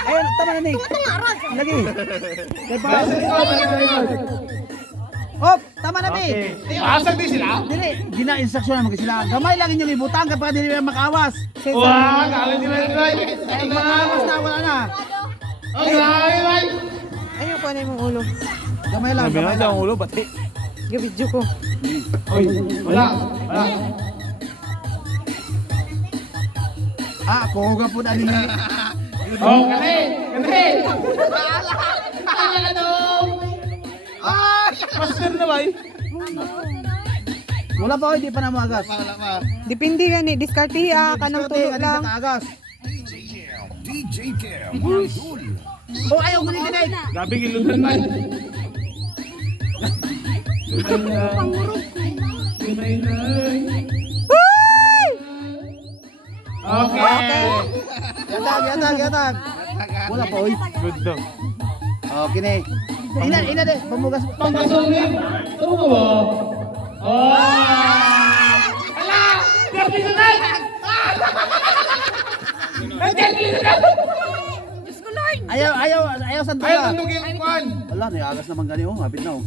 Ayun, tama na ni. Lagi. Hop, tama na ni. Asag din sila? Dili, gina-instruction naman sila. Gamay lang inyong ibutang kapag dili makawas. Wah, kala nila yun, Ray. Ay, makawas na, wala na. Ay, Ray. Ayun ko na yung ulo. Gamay lang, gamay lang. ulo, pati. Gabidyo ko. Oy, wala. Ah, kuhuga po na ninyo. Oh, kani. Master na ba eh? Wala pa, hindi pa na maagas. Depende gani, diskarte kanang tulo lang. Agas. DJ Cam. Oh, ayaw mo ni Kanay. Grabe gilutan man. Okay. Yatag. Wala pa, oy. Good daw. Oh, kini. Ina de, pamugas. Pangkasunin. Ano ka ba? Oh! Ala! Grabe na na! Ayaw sandala. Ayaw tundugin ang kwan. Wala, agas naman gani oh, hapit na oh.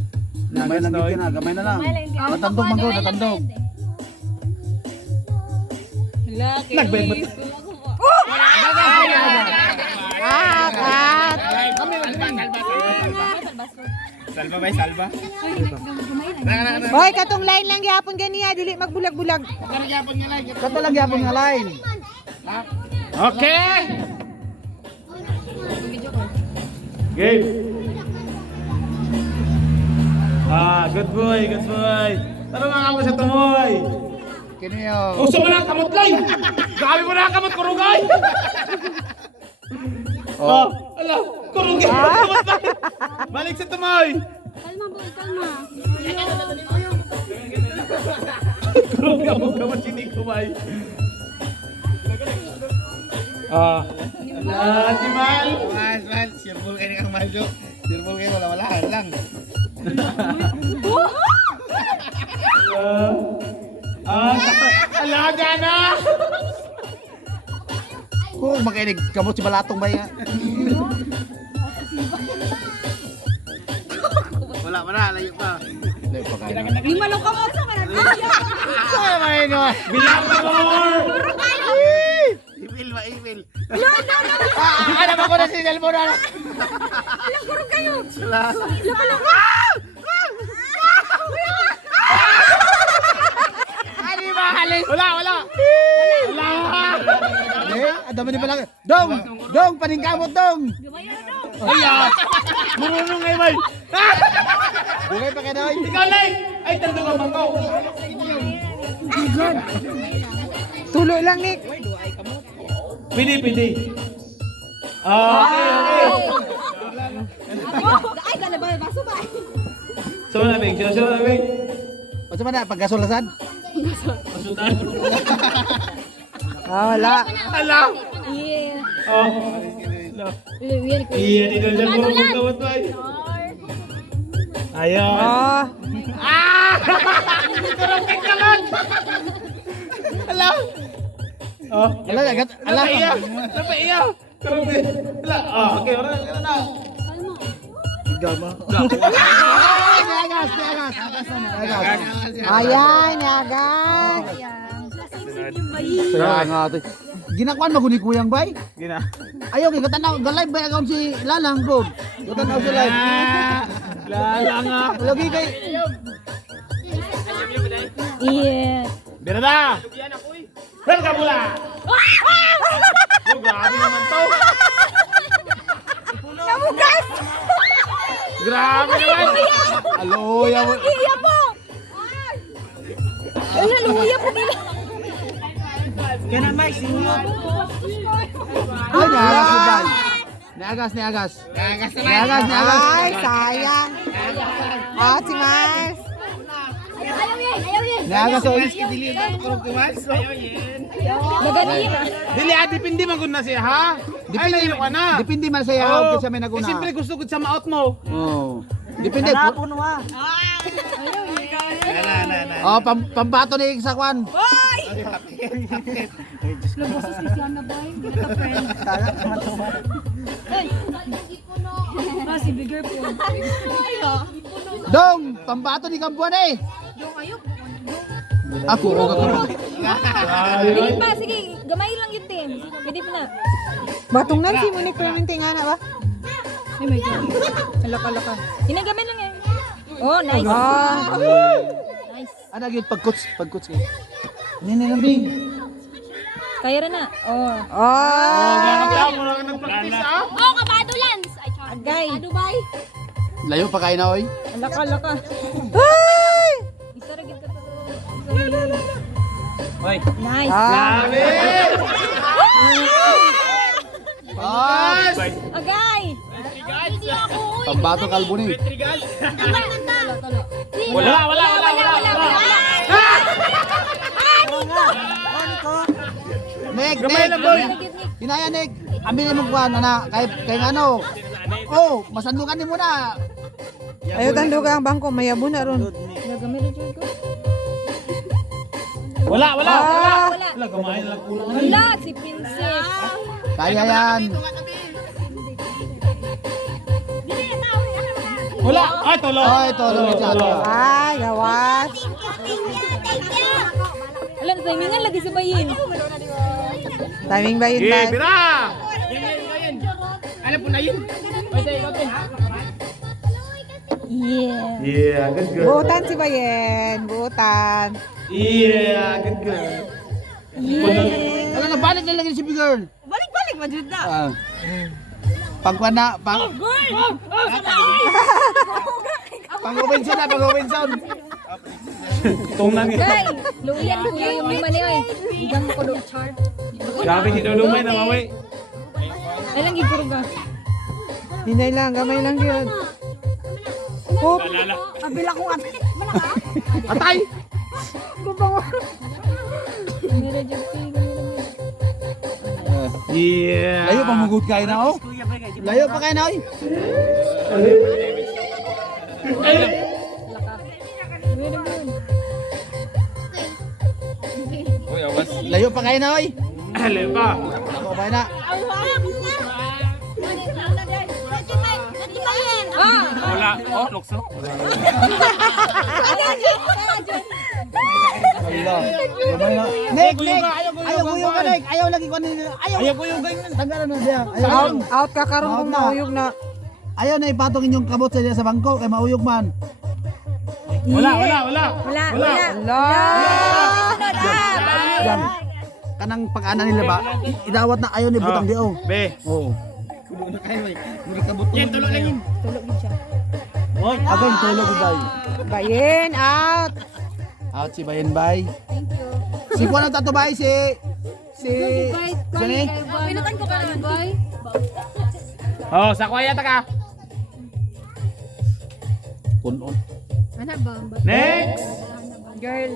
Gamay lang gid na, gamay na lang. Natandog man go, natandog. Nagbebot. Kat! Salba ba, salba? Hoy, katong line lang gyapon ganiya, dili magbulag-bulag. Kato lang gyapon nga line. Okay! Game! Good boy, good boy. Tara mga kamo sa tumoy! Kini oh. Uso mo na kamot lay! Grabe mo na kamot kurugay! Oh! Ala! Kurugay! Kamot lay! Balik sa tumoy! Kalma boy, kalma. Kurugay mo kamot sinikumay! Si Mal! Mal, sirbol kayo kang maljo. Sirbol kayo wala lang. Ala, Jana! Kung makinig kamot si Balatong ba yan? Wala pa na, layo pa. Layo pa kayo. Lima lang ka mo sa kanan. Saan ba yun oh? Bilang ka more! Email. Alam ako na si Delmon na! Alang kurog kayo. Salamat. Ano ba halis? Wala! Wala! Adama ni pala. Dong, paningkamot dong. Ay, marunong ngayon, May! Bugay pa kayo doy. Ikaw, Lay! Ay, tandong ang bangko! Tulo lang, Nick. Pidi! Okay! Ay, dala ba? Baso ba? Sama na, Bing! Sama na, Bing! O sa mana pagkasulasan? Masutan! Wala. Ala! Yeah. Oh! Weird. Iya, dito dyan mo magkawat, May! Ayaw! Oh, Karangkit naman! Ala! Oh! Ala, agad. Ala. Napaiya! Karangkit! Ala! Okay, wala na! Gama. Agas. ayan, yagas. Kaya nga ito. Ginakuan maguni kuyang bay? Gina. Ayaw kay katanaw, ga-live bay account si Lalang bro. Katanaw si live. Lala nga. Lagi kay Yeah. Bira na! Bira ka mula! Oh, grabe naman to! Namugas! Grabe naman! aloya mo. Iya po! Ay, haluya po nila. Kana may sinyo. Ay, nagas si Dan. Nagas. Nagas. Ay, sayang. Oh, si Mars. Ayaw yan. Nagas oy. Magaling. Dili depende man gud na siya ha. Depende ka na. Depende man sa yaw kasi may Eh, naguna. siyempre gusto gud sa maot mo. Oh. Depende. Oh, pambato ni sa kwan. Lubos si Siana boy. Hindi na ta friend. Ah, si bigger po. Dong, pambato ni Kambuan eh. Yung ayok. Ako, Bilit pa, sige. Gamay lang yung team. Pwede pa na. Batong nan si Monique permanente nga na ba? Ay, my God. Alaka. Ginagamay lang yan. Oh, nice. Ah. Nice. ano yun, pagkuts kayo. Nini nambing. Kaya rin na. Oh. Ah. Wala ka nag-practice ah. Oh, kabado Lance. Ay, char. Agay. Dubai. Layo pa kayo na, oy. Alaka. Ay! Isa rin ka to. Hoy. Nice. Ah. Ay! Agay. Hindi ako. Uy. Pambato kalbo ni. Wala. Nek, Gamay lang, boy. Hinaya, Nek. Aminin mo kuhan, ana. Kay ano. Oh, masandukan ni mo na. Ayaw tando ka ang bangko, mayabo na ron. Gagamay rin dyan ko. Wala. Wala. Wala, kumain lang kulang. Wala, si Princess. Kaya yan. Wala. Ay, tolo. Ay, tolo dyan. Ay, gawas. Alam, timingan lagi sa bayin. Timing ba yun, Yeah, tay? bira. Alam po na yun. Yeah. Yeah, good. Buutan si Bayen. Buutan. Yeah, good. Ano na, balik na lang si big girl. Balik, madrid na. Pangkuhan na, pang-Robinson na, pang-Robinson. Itong nang Guy, luyan kuya yung lima niya eh. Hanggang ko doon chart. Grabe, hinulumay na mawi. Ay lang giguro ka. Hinay lang, gamay lang yun. Hop. Abila ko ate. Atay! Mira dyan kayo. Yeah. Layo pa mugod kayo na, oh. Layo pa kayo na, oy. Uy, awas. Layo pa kayo na, oy. Alam pa. Ako pa na. Wala. Oh, lukso. Wala. Gamay na. Nek! Ayaw ko yung Nek! Ayaw lagi ko nila. Ayaw ko yung ganyan. Tanggalan na siya. Out ka karon Out kung na. mauyog na. Ayaw na ipatong inyong kabot sa sa bangko kay mauyog man. Wala. Wala. Yan. Kanang pag-ana nila ba? Idawat na ayaw ni butang di, oh. Be. Oo. Yan, tulo lang yun. Again, tulog ko bay. Bayen, out. Out si Bayan bay. Si Juan ang tatubay si Sani? Pinutan ko ka rin, boy. Oh, sa kwaya ta ka. Punon. Ano ba? Next. Girl.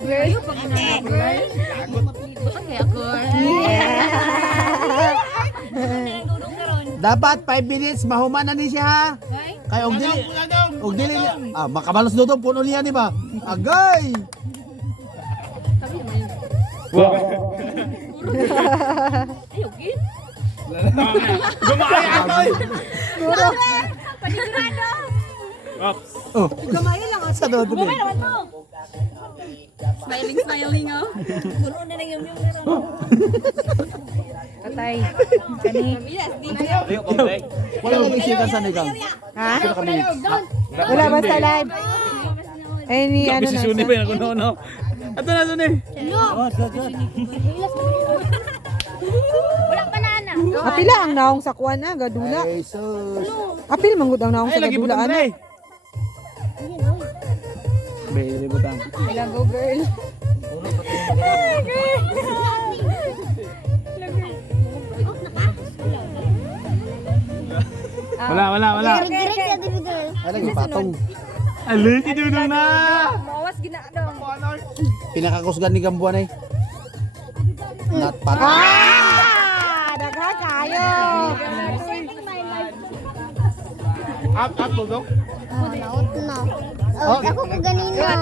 Girl? Girl? Butang kaya, girl. Dapat 5 minutes mahuman na ni siya ha. Kay og dili makabalos do to puno niya di ba? Agay. Wow. Gumaya ako. Puro. Panigurado. Oops. Oh, Gamay lang. sa do to. Bumay naman to. Smiling, oh. Puno na lang yung meron. Katay. Kani. Ayo, komplek. Wala nang isikan sa nigang. Ha? Sila kami. Wala basta live. Ay ni ano Kasi na. suni ba yung kuno? Ato na suni. Wala pa na, ana. Apila ang naong sa kuan na gadula. Jesus. Apil manggod ang naong Ay, sa lagi butang gadulaan. pre. Be, butang. Wala, go, girl. Wala. Ala gi patong. Ali, tidudong na. Mawas ginadong. Pinakakusgan ni Gambuan ay. Not patong. Dagha kayo. Up, dugong. Naot na. Ako ko ganina.